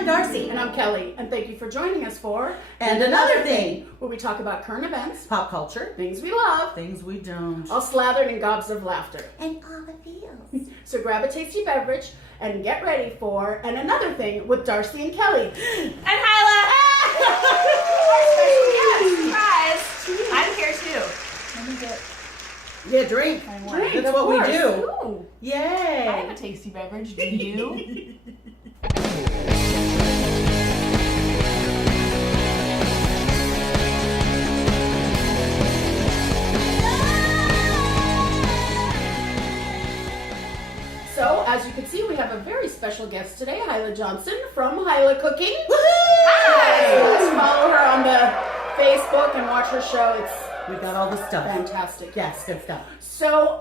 I'm Darcy. And I'm Kelly. And thank you for joining us for And Another Thing, where we talk about current events, pop culture, things we love, things we don't, all slathered in gobs of laughter. and all the feels. So grab a tasty beverage and get ready for And Another Thing with Darcy and Kelly. And Hilah! Yes, surprise! I'm here too. Let me get Yeah, drink. my Drink. wine. That's what we do. Ooh, Yay. I have a tasty beverage. Do you? So, as you can see, we have a very special guest today, Hilah Johnson from Hilah Cooking. Hi. So let's follow her on the Facebook and watch her show. It's We got all the stuff. fantastic. Yes, good stuff. So,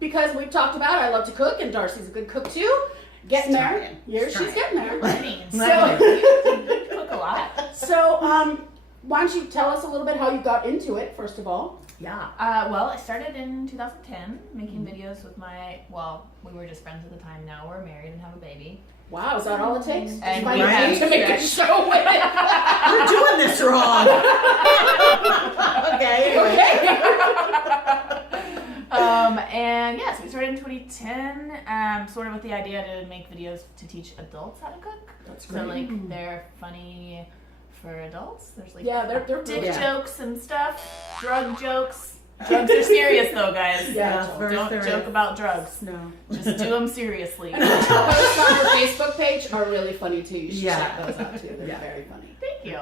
because we've talked about, I love to cook, and Darcy's a good cook too. Getting there. Trying. She's Trying. getting there. Learning. So, You cook a lot. so why don't you tell us a little bit how you got into it, first of all? Yeah. Well, I started in 2010 making videos with we were just friends at the time. Now we're married and have a baby. Wow, is that all it takes? And Find we a have name to make a sex. show with it. We're doing this wrong. Okay. And yes, we started in 2010, sort of with the idea to make videos to teach adults how to cook. That's So like they're funny for adults. There's like Yeah, they're dick Yeah. jokes and stuff, drug jokes. Drugs are serious though, guys. Yeah, very Don't serious. joke about drugs. No. Just do them seriously. And the posts on her Facebook page are really funny too. You should Yeah. check those out too. They're Yeah. very funny. Thank you.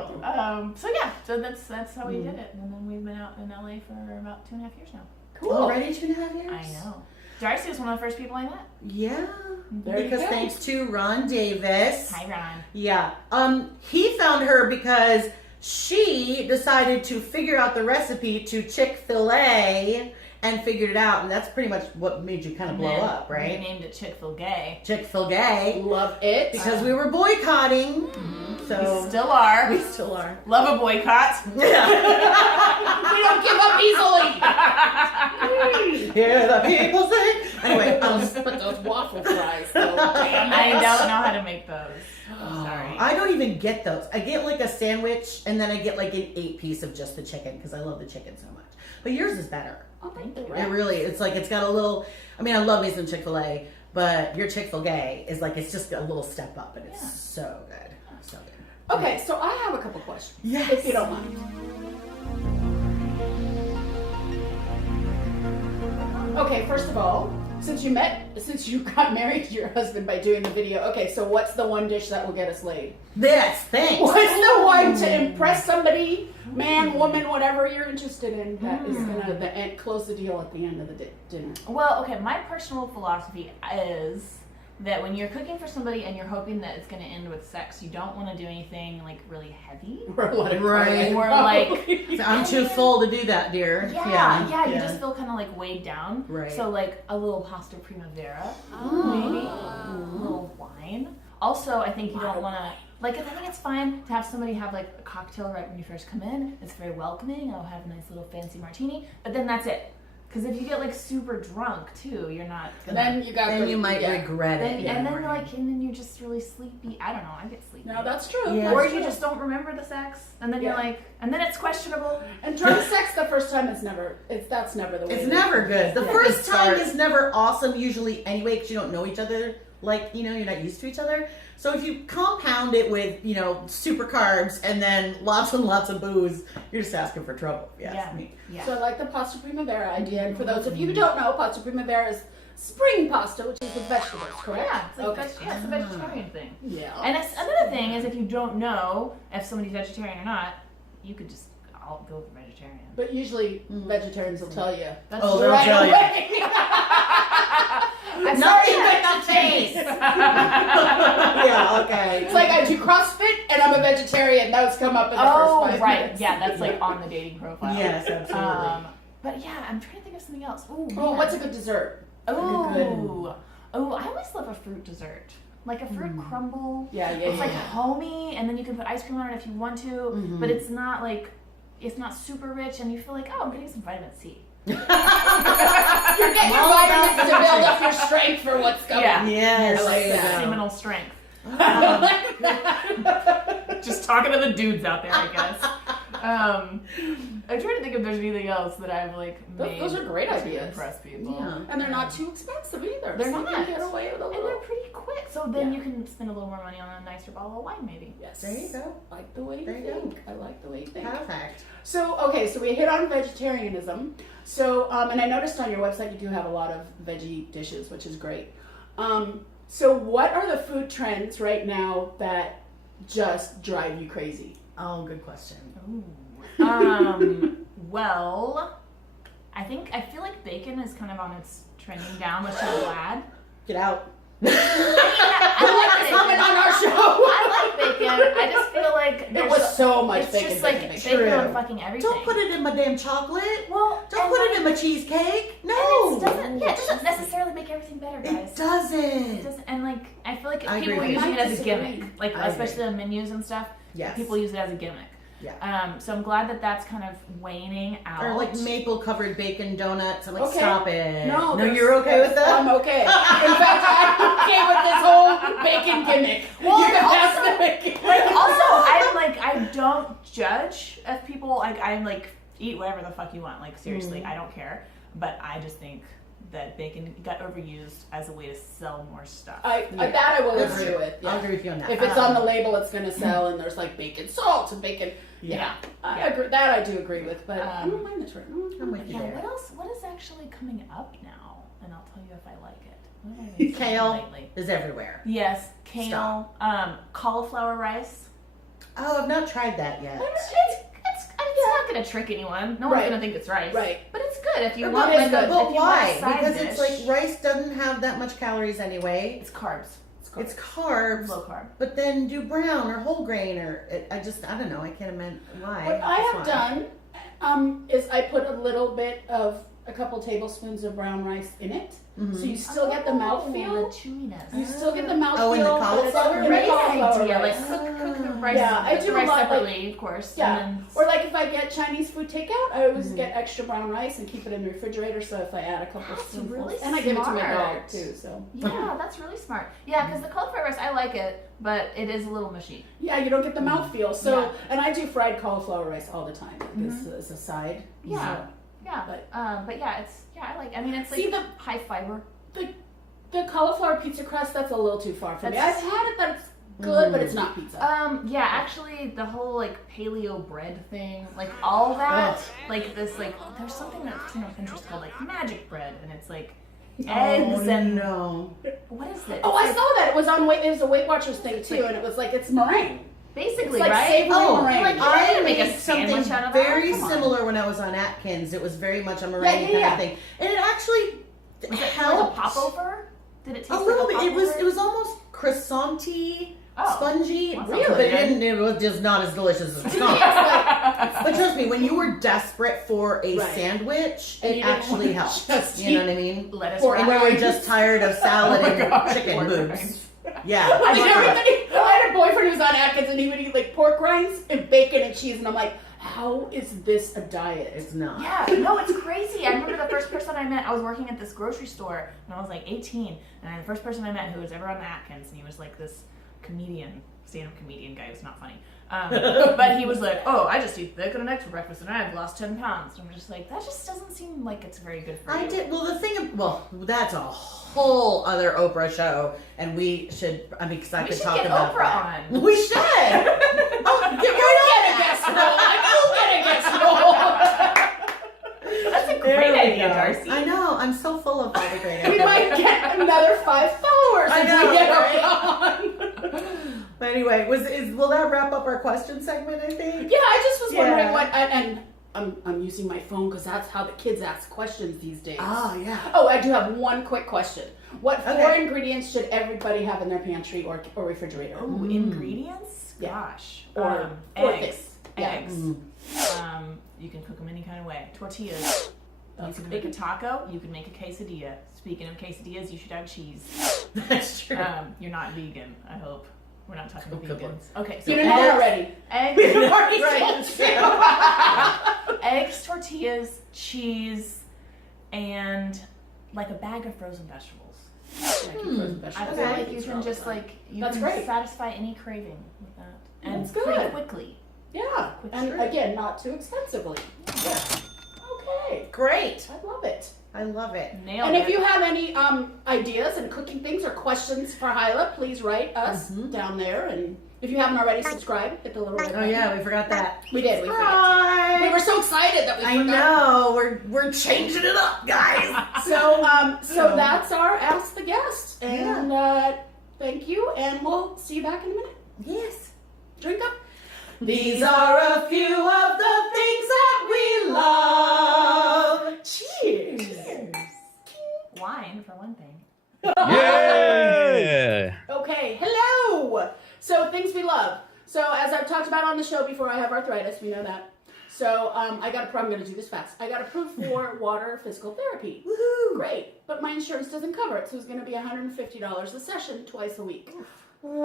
So that's how we did it, and then we've been out in LA for about 2.5 years now. Cool. Already 2.5 years? I know. Darcy was one of the first people I met. Yeah. There you Because go. thanks to Ron Davis. Hi, Ron. Yeah. He found her because she decided to figure out the recipe to Chick-fil-A and figured it out, and that's pretty much what made you kind of blow And then up, right? We named it Chick-fil-Gay. Chick-fil-A. Love it. Because we were boycotting. So We still are. we still are. Love a boycott. Yeah. We don't give up easily. Hear the people sing. Anyway, But those waffle fries, though. Damn I it. don't know how to make those. Sorry. I don't even get those. I get like a sandwich, and then I get like an 8-piece of just the chicken because I love the chicken so much. But yours is better. Oh, thank you. It really, it's like it's got a little. I mean, I love me some Chick-fil-A, but your Chick-fil-A is like it's just a little step up, and it's Yeah. so good, so good. Okay, so I have a couple questions. Yes. If you don't mind. Okay, first of all, since you got married to your husband by doing the video, okay, so what's the one dish that will get us laid? Yes, thanks. What's the one to impress somebody, man, woman, whatever you're interested in, that is gonna close the deal at the end of the dinner? Well, okay, my personal philosophy is that when you're cooking for somebody and you're hoping that it's going to end with sex, you don't want to do anything like really heavy. Or a lot of Right. garlic. Or like I'm too full to do that, dear. you just feel kind of like weighed down. Right. So like a little pasta primavera, Oh. maybe a little wine. Also, I think you don't want to. Like, I think it's fine to have somebody have like a cocktail right when you first come in. It's very welcoming. I'll have a nice little fancy martini, but then that's it. Because if you get like super drunk too, you're not gonna. Then you might regret it. And then you're just really sleepy. I don't know. I get sleepy. No, that's true. Yeah. Or That's you true. just don't remember the sex, and then you're Yeah. like, and then it's questionable. And drunk sex the first time that's never the way. It's never good. The Yeah. first Good time start. is never awesome usually anyway because you don't know each other. Like, you're not used to each other. So if you compound it with, super carbs and then lots and lots of booze, you're just asking for trouble. If you ask me. Yeah. So I like the pasta primavera idea. And for those of you who don't know, pasta primavera is spring pasta, which is with vegetables, correct? Yeah, it's like Okay. it's a vegetarian thing. Yeah. And another thing is if you don't know if somebody's vegetarian or not, you could just go with vegetarian. But usually vegetarians will tell you. That's Oh, they'll right tell you. away. I'm Nothing sorry, but the face. face. Yeah, okay. It's like I do CrossFit and I'm a vegetarian. Those come up in the first 5 right. minutes. Yeah, that's like on the dating profile. Yes, absolutely. But yeah, I'm trying to think of something else. Ooh, Oh, man. what's a good dessert? Oh, I always love a fruit dessert. Like a fruit crumble. Yeah. It's like homey, and then you can put ice cream on it if you want to, but it's not super rich, and you feel like, oh, I'm getting some vitamin C. You're getting your vitamins to build up your strength for what's coming. Yeah. Yes. I like that. Seminal strength. Just talking to the dudes out there, I guess. I'm trying to think if there's anything else that I've like made. Those are great to ideas. impress people. Yeah. And they're not too expensive either. They're So you not. can get away with a And little. they're pretty quick, so then Yeah. you can spend a little more money on a nicer bottle of wine, maybe. Yes. There you go. I like the way you There you think. I like the way you think. Perfect. So, okay, so we hit on vegetarianism. So, and I noticed on your website you do have a lot of veggie dishes, which is great. So what are the food trends right now that just drive you crazy? Oh, good question. Well, I feel like bacon is kind of on its trending down, which I'm glad. Get out. I like Comment on our show. I like bacon. I just feel like It there's was so much it's bacon. just like bacon, bacon bacon. on fucking everything. Don't put it in my damn chocolate. Well, Don't put it in my cheesecake. No. It doesn't necessarily make everything better, guys. It doesn't. It doesn't, and like I feel like I people agree are with using you. it as a I gimmick, disagree. like I especially on menus and stuff. Yes. People use it as a gimmick. Yeah. So I'm glad that that's kind of waning out. Or like maple covered bacon donuts. I'm like, Okay. stop it. No, you're okay with that? I'm okay. In fact, I'm okay with this whole bacon gimmick. Well, You can also- pass the bacon. Also, I don't judge if people I'm like eat whatever the fuck you want. Like seriously, I don't care. But I just think that bacon got overused as a way to sell more stuff. That I will That's agree true. with. Yeah. I'll agree with you on that. If it's on the label, it's going to sell, and there's like bacon salt and bacon. Yeah. I agree. That I do agree with, but I don't mind the trend. I'm with you Yeah, there. what else? What is actually coming up now? And I'll tell you if I like it. What have I been seeing Kale lately? is everywhere. Yes, kale. Cauliflower rice. Oh, I've not tried that yet. It's not gonna trick anyone. No one's Right. gonna think it's rice. Right. But it's good if you But want it's like good. a. But if you want why? a side Because dish, it's like rice doesn't have that much calories anyway. it's carbs. It's carbs. Low carb. But then do brown or whole grain or I don't know. I can't imagine why. What I Just have why. done is I put a little bit of a couple tablespoons of brown rice in it, Mm-hmm. so you still get the mouthfeel. The chewiness. You still get the mouthfeel. Oh, in the but it's cauliflower in the Great cauliflower idea. Like rice. cook the rice. Yeah, I the do a rice lot, like- separately, of course. Yeah. And then, Or like if I get Chinese food takeout, I always get extra brown rice and keep it in the refrigerator. So if I add a couple That's spoonfuls, really and I give it to my dog smart. too. So yeah, that's really smart. Yeah, because the cauliflower rice, I like it, but it is a little mushy. yeah, you don't get the mouthfeel. So Yeah. and I do fried cauliflower rice all the time as a side. Yeah. So, Yeah, but yeah, I like. I mean, it's like See, the- high fiber. the cauliflower pizza crust, that's a little too far for me. I've That's- had it, that's good, but it's not pizza. Yeah, actually, the whole like paleo bread thing, like all that, like this, like there's something that's on Pinterest called like magic bread, and it's like eggs and no. what is it? Oh, It's I like, saw that. It was on Weight. It was a Weight Watchers thing too, and it was like it's meringue. basically It's like right. savory Oh, meringue. like- You're I gonna make a made something sandwich out of that? very Come on. similar when I was on Atkins. It was very much a meringue yeah. kind of thing, and it actually Was it kind of helped like a popover? Did it taste a like little a bit. popover? It was almost croissant-y, Oh. spongy, That sounds but really good. it was just not as delicious as croissant. But trust me, when you were desperate for a Right. sandwich, And it you didn't actually want helped. just You know what I mean? Lettuce Or And wrap. when we're just tired of salad Oh my and God, chicken pork boobs. rinds. Yeah. Like pork everybody, rinds. I had a boyfriend who was on Atkins, and he would eat like pork rinds and bacon and cheese, and I'm like, how is this a diet? It's not. Yeah, no, it's crazy. I remember the first person I met, I was working at this grocery store when I was like 18, and the first person I met who was ever on Atkins, and he was like this comedian, stand-up comedian guy. It was not funny. But he was like, oh, I just eat bacon and eggs for breakfast, and I've lost 10 pounds. And I'm just like, that just doesn't seem like it's very good for you. I did. Well, that's a whole other Oprah show, and we should. I mean, because I We could should talk get about Oprah that. on. We should. Oh, get right Guest role. I will get a guest role. That's a There great we idea, go. Darcy. I know. I'm so full of all the great We ideas. might get another 5 followers I if know, we get right? her on. But anyway, will that wrap up our question segment? I think. Yeah, I just was wondering Yeah. what, and I'm using my phone because that's how the kids ask questions these days. Oh yeah. Oh, I do have one quick question. What 4 Okay. ingredients should everybody have in their pantry or refrigerator? Ooh, ingredients? Yeah. Gosh. Or eggs. things. Yeah. Eggs. You can cook them any kind of way. Tortillas. You That's can good. make a taco. You can make a quesadilla. Speaking of quesadillas, you should have cheese. That's true. You're not vegan, I hope. We're not talking Oh, good one. vegans. Okay, so You know that already. eggs, We've already Right. told you. eggs, tortillas, cheese, and like a bag of frozen vegetables. keep frozen vegetables. I feel like you can just like you That's can great. satisfy any craving with that, and That's good. pretty quickly. Yeah, and Sure. again, not too expensively. Yeah. Okay. Great. I love it. I love it. Nailed And it. if you have any ideas and cooking things or questions for Hilah, please write us down there. And if you haven't already, subscribe. Hit the little red Oh button. yeah, we forgot that. We did. We forgot. We were so excited that we I forgot. know. We're changing it up, guys. So that's our Ask the Guest. And thank you. And we'll see you back in a minute. Yes. Drink up. These are a few of the things that we love. Cheers. wine for one thing. Yeah! Okay, hello! So, things we love. So, as I've talked about on the show before, I have arthritis, we know that. So, I'm going to do this fast. I got approved for water physical therapy. Woohoo! Great, but my insurance doesn't cover it, so it's going to be $150 a session twice a week. Can't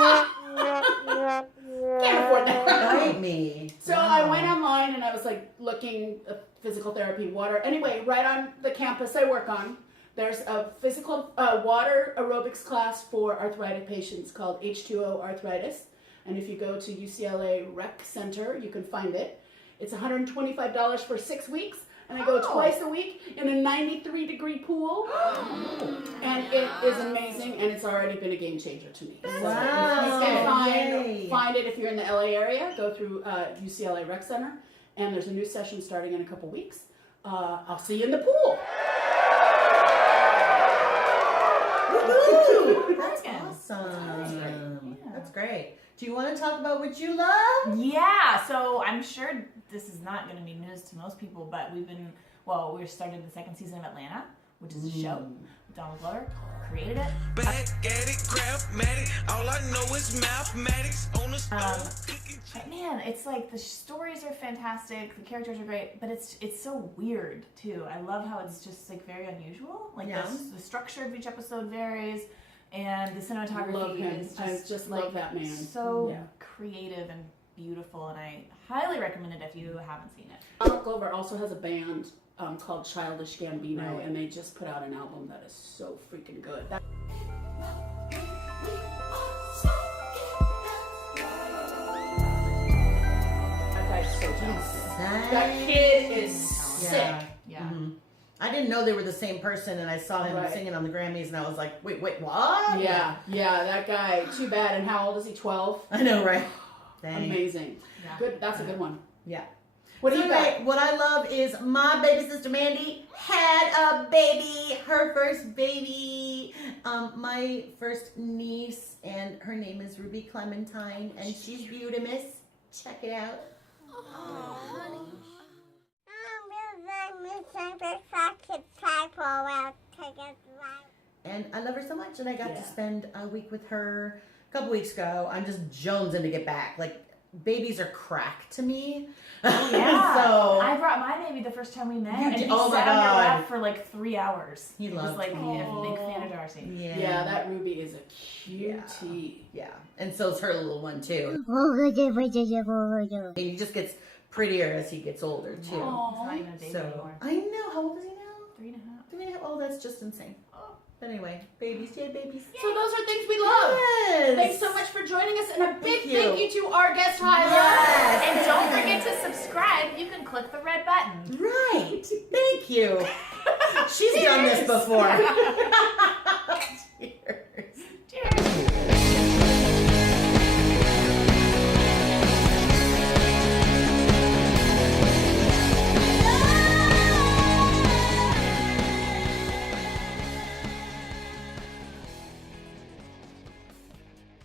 afford that. Bite me. So I went online and I was like looking at physical therapy, water. Anyway, right on the campus I work on, there's a physical water aerobics class for arthritic patients called H2O arthritis. And if you go to UCLA Rec Center, you can find it. It's $125 for 6 weeks. And I go twice a week in a 93-degree pool. And it is amazing, and it's already been a game changer to me. So Wow. you can Yay. find it if you're in the LA area. Go through UCLA Rec Center, and there's a new session starting in a couple weeks. I'll see you in the pool. Woohoo! That's Good. awesome. Yeah. That's great. Do you want to talk about what you love? Yeah, so I'm sure this is not going to be news to most people, but we're starting the second season of Atlanta, which is a show. Donald Glover created it. Back at it, graphmatic. All I know is mathematics on the stove. But man, it's like the stories are fantastic, the characters are great, but it's so weird too. I love how it's just like very unusual. Like Yeah. the structure of each episode varies, and the cinematography Love him. is I just just like love that man. so Yeah. creative and beautiful, and I highly recommend it if you haven't seen it. Donald Glover also has a band called Childish Gambino, Right. and they just put out an album that is so freaking good. That guy's so talented. That kid is sick. Yeah. Mhm. I didn't know they were the same person, and I saw him Right. singing on the Grammys, and I was like, wait, what? Yeah, that guy. Too bad. And how old is he? 12. I know, right? Dang. Amazing. Yeah. Good. That's a good one. Yeah. What do So you got? anyway, what I love is my baby sister Mandy had a baby, her first baby. My first niece, and her name is Ruby Clementine, and she's beautimous. Check it out. And I love her so much, and I got to Yeah. spend a week with her a couple weeks ago. I'm just jonesing to get back. Like, babies are crack to me. Oh, yeah. So I brought my baby the first time we met, You and did- he oh my sat on your God. lap for like 3 hours. He He was loved like me. a big fan of Darcy. Yeah, that Ruby is a cutie. Yeah, and so's her little one too. He just gets prettier as he gets older too. He's not even a baby So anymore. I know, how old is he now? 3.5. 3.5. Oh, that's just insane. But anyway, babies, yay babies. So those are things we love. Yes. Thanks so much for joining us, and a big Thank you. thank you to our guest, Hilah. Yes. And don't forget to subscribe. You can click the red button. Right. Thank you. She's done this before. Cheers.